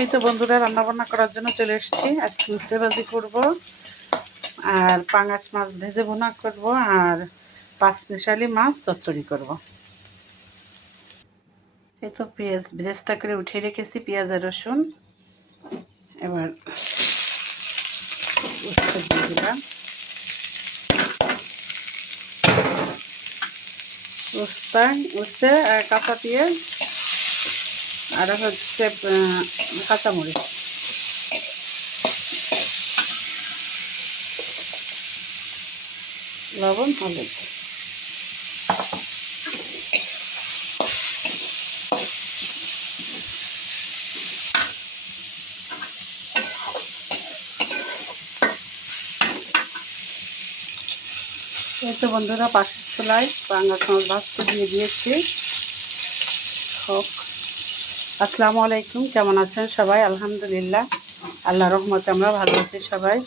এই তো বন্ধুরা, রান্নাবান্না করার জন্য চলে এসেছি। আজকে উস্তে ভাজি করবো, আর পাঙাশ মাছ ভেজে ভুনা করব, আর পাঁচমিশালি মাছ চচ্চড়ি করব। এই তো পেঁয়াজ ভেজটা করে উঠিয়ে রেখেছি, পেঁয়াজ আর রসুন। এবার উস্তে দিয়ে দিলাম। উস্তে কাঁচা পেঁয়াজ আর হচ্ছে কাঁচামরিচ, লবণ, হলুদ। এই তো বন্ধুরা, পাশের চুলায় পাঙাশ মাছ ভাজতে দিয়ে দিয়েছি। হোক। আসসালামু আলাইকুম, কেমন আছেন সবাই? আলহামদুলিল্লাহ, আল্লাহ রহমতে আমরা ভালো আছি সবাই।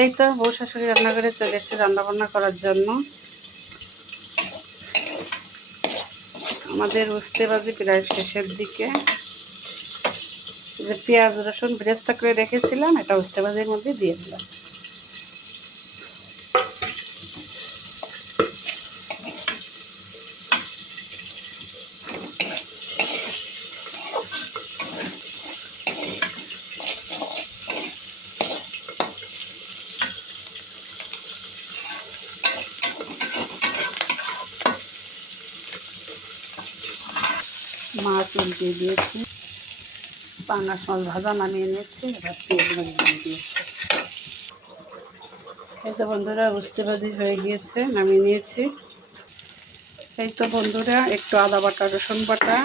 এই তো বউ শাশুড়ি রান্নাঘরে চলে এসেছে রান্নাবান্না করার জন্য। আমাদের উস্তে ভাজি প্রায় শেষের দিকে। যে পেঁয়াজ রসুন বেরেস্তা করে রেখেছিলাম, এটা উস্তে ভাজির মধ্যে দিয়ে দিলাম। মাছ উল্টিয়ে দিয়েছি, পাঙাশ মাছ ভাজা নামিয়ে নিয়েছি, এবার পেঁয়াজ ভাজি দিয়ে দিয়েছি। এই তো বন্ধুরা, উস্তে ভাজি হয়ে গিয়েছে, নামিয়ে নিয়েছি। এই তো বন্ধুরা, একটু আদা বাটা, রসুন বাটা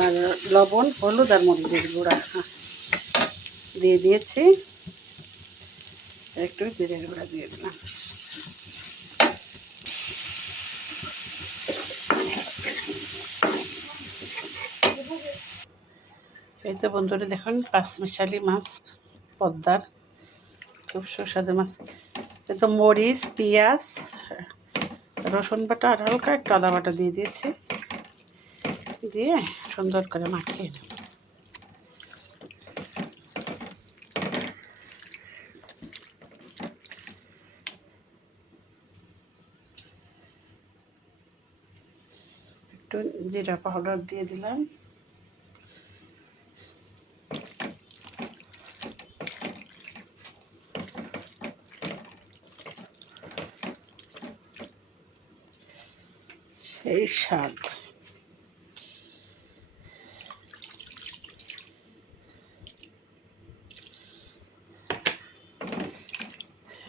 আর লবণ, হলুদ আর মরিচের গুঁড়া দিয়ে দিয়েছি। একটু জিরের গুঁড়া দিয়ে দিলাম। এই তো বন্ধুরা দেখুন, পাঁচমিশালি মাছ, পদ্মার, খুব সুস্বাদু মাছ। এই তো মরিচ, পেঁয়াজ, রসুন বাটা আর হালকা একটু আদা বাটা দিয়ে দিয়েছি, দিয়ে সুন্দর করে মাখিয়ে নেব। একটু জিরা পাউডার দিয়ে দিলাম। সেই স্বাদ।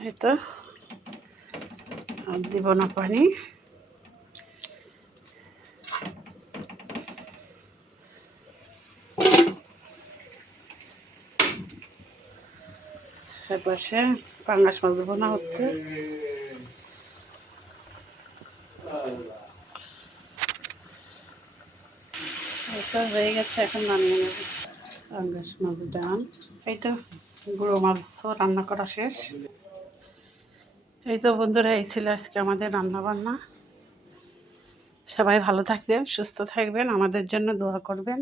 এই তো আর দিব না পানি। এপাশে পাঙাশ মাছ বোনা হচ্ছে। এটা হয়ে গেছে, এখন নামিয়ে নেব। পাঙাশ মাছ ডান। এই তো গুঁড়ো মাছও রান্না করা শেষ। এই তো বন্ধুরা, এই ছিল আজকে আমাদের রান্না বান্না। সবাই ভালো থাকবেন, সুস্থ থাকবেন, আমাদের জন্য দোয়া করবেন।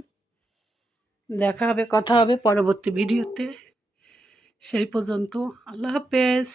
দেখা হবে, কথা হবে পরবর্তী ভিডিওতে। সেই পর্যন্ত আল্লাহ হাফেজ।